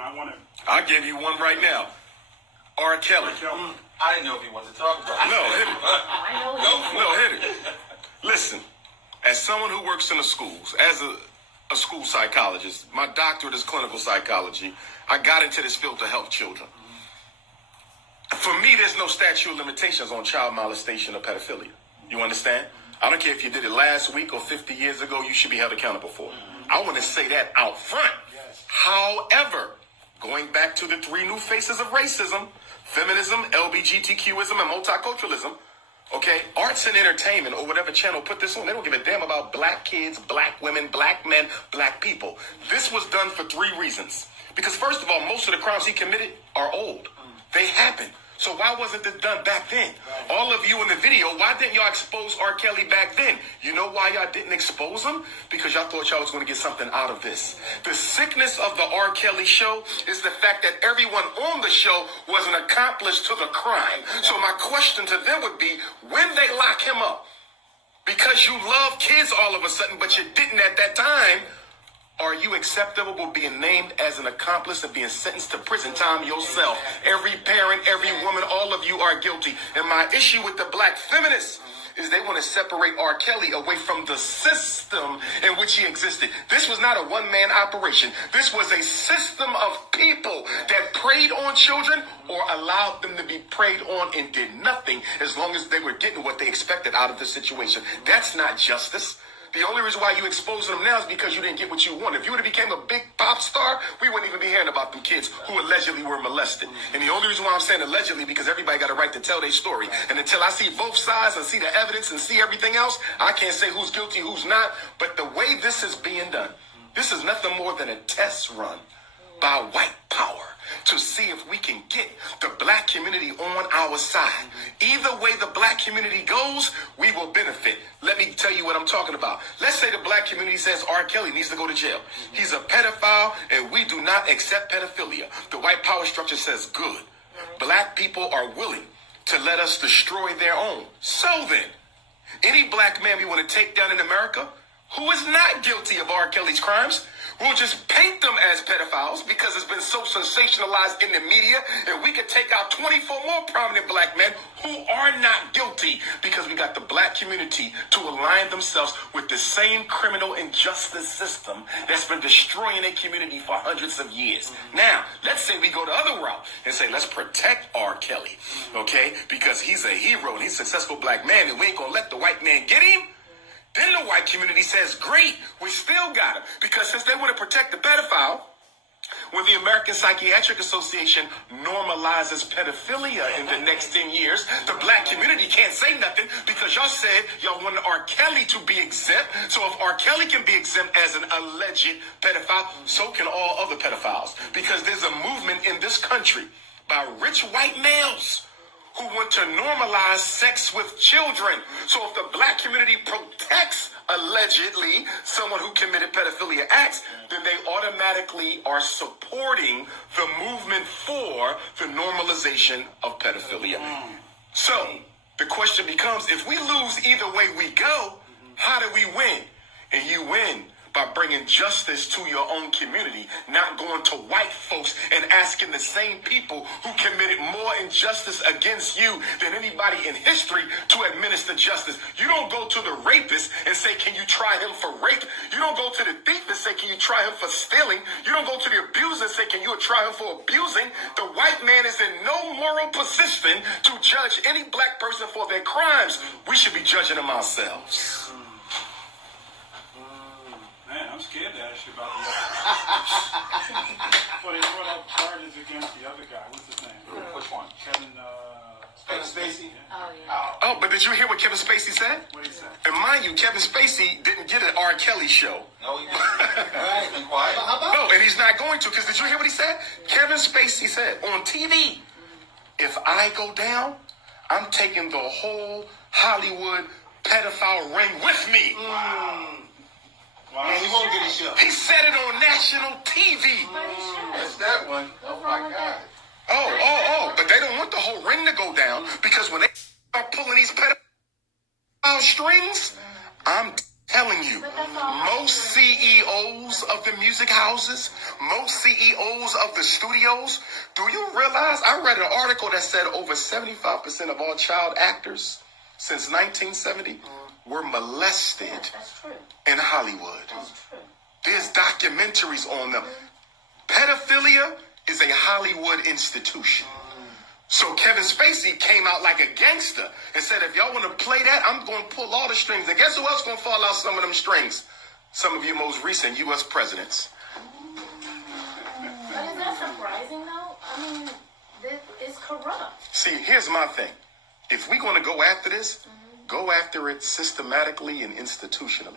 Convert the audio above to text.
and I want to. I'll give you one right now. R. Kelly. I didn't know if you wanted to talk about it. No, hit it. I know No, hit it. Listen, as someone who works in the schools, as a school psychologist, my doctorate is clinical psychology. I got into this field to help children. For me, there's no statute of limitations on child molestation or pedophilia. You understand? I don't care if you did it last week or 50 years ago, you should be held accountable for it. I want to say that out front. However, going back to the three new faces of racism, feminism, LGBTQism, and multiculturalism, okay, arts and entertainment or whatever channel put this on, they don't give a damn about black kids, black women, black men, black people. This was done for three reasons. Because first of all, most of the crimes he committed are old. They happened. So why wasn't this done back then? All of you in the video, why didn't y'all expose R. Kelly back then? You know why y'all didn't expose him? Because y'all thought y'all was going to get something out of this. The sickness of the R. Kelly show is the fact that everyone on the show was an accomplice to the crime. So my question to them would be, when they lock him up, because you love kids all of a sudden, but you didn't at that time, are you acceptable with being named as an accomplice and being sentenced to prison time yourself? Every parent, every woman, all of you are guilty. And my issue with the black feminists is they want to separate R. Kelly away from the system in which he existed. This was not a one-man operation. This was a system of people that preyed on children or allowed them to be preyed on and did nothing as long as they were getting what they expected out of the situation. That's not justice. The only reason why you exposing them now is because you didn't get what you wanted. If you would have became a big pop star, we wouldn't even be hearing about them kids who allegedly were molested. And the only reason why I'm saying allegedly, because everybody got a right to tell their story. And until I see both sides and see the evidence and see everything else, I can't say who's guilty, who's not. But the way this is being done, this is nothing more than a test run by white power to see if we can get the black community on our side. Either way the black community goes, we will benefit. Let me tell you what I'm talking about. Let's say the black community says R. Kelly needs to go to jail. He's a pedophile and we do not accept pedophilia. The white power structure says good. Black people are willing to let us destroy their own. So then, any black man we want to take down in America who is not guilty of R. Kelly's crimes, we'll just paint them as pedophiles because it's been so sensationalized in the media, and we could take out 24 more prominent black men who are not guilty because we got the black community to align themselves with the same criminal and justice system that's been destroying a community for hundreds of years. Now, let's say we go the other route and say, let's protect R. Kelly, okay? Because he's a hero and he's a successful black man, and we ain't gonna let the white man get him. Then the white community says, great, we still got him. Because since they want to protect the pedophile, when the American Psychiatric Association normalizes pedophilia in the next 10 years, the black community can't say nothing because y'all said y'all wanted R. Kelly to be exempt. So if R. Kelly can be exempt as an alleged pedophile, so can all other pedophiles. Because there's a movement in this country by rich white males who want to normalize sex with children. So if the black community protects, allegedly, someone who committed pedophilia acts, then they automatically are supporting the movement for the normalization of pedophilia. So the question becomes, if we lose either way we go, how do we win? And you win by bringing justice to your own community, not going to white folks and asking the same people who committed more injustice against you than anybody in history to administer justice. You don't go to the rapist and say, can you try him for rape? You don't go to the thief and say, can you try him for stealing? You don't go to the abuser and say, can you try him for abusing? The white man is in no moral position to judge any black person for their crimes. We should be judging them ourselves. Man, I'm scared to ask you about the other But they brought up charges against the other guy. What's his name? Which one? Kevin Spacey? Oh, yeah. Oh, but did you hear what Kevin Spacey said? What did he say? And mind you, Kevin Spacey didn't get an R. Kelly show. No, he didn't. He's been quiet. No, and he's not going to, because did you hear what he said? Kevin Spacey said on TV, if I go down, I'm taking the whole Hollywood pedophile ring with me. Wow. Man, he won't get his show. He said it on national TV. That's that one. Oh, my God. But they don't want the whole ring to go down because when they start pulling these pedophile strings, I'm Telling you, But that's all. most CEOs of the music houses, most CEOs of the studios, do you realize, I read an article that said over 75% of all child actors since 1970 were molested That's true. in Hollywood. That's true. There's documentaries on them. Pedophilia is a Hollywood institution. So Kevin Spacey came out like a gangster and said, if y'all want to play that, I'm going to pull all the strings. And guess who else going to fall out some of them strings? Some of your most recent U.S. presidents. But is that surprising, though? I mean, it's corrupt. See, here's my thing. If we're going to go after this, go after it systematically and institutionally.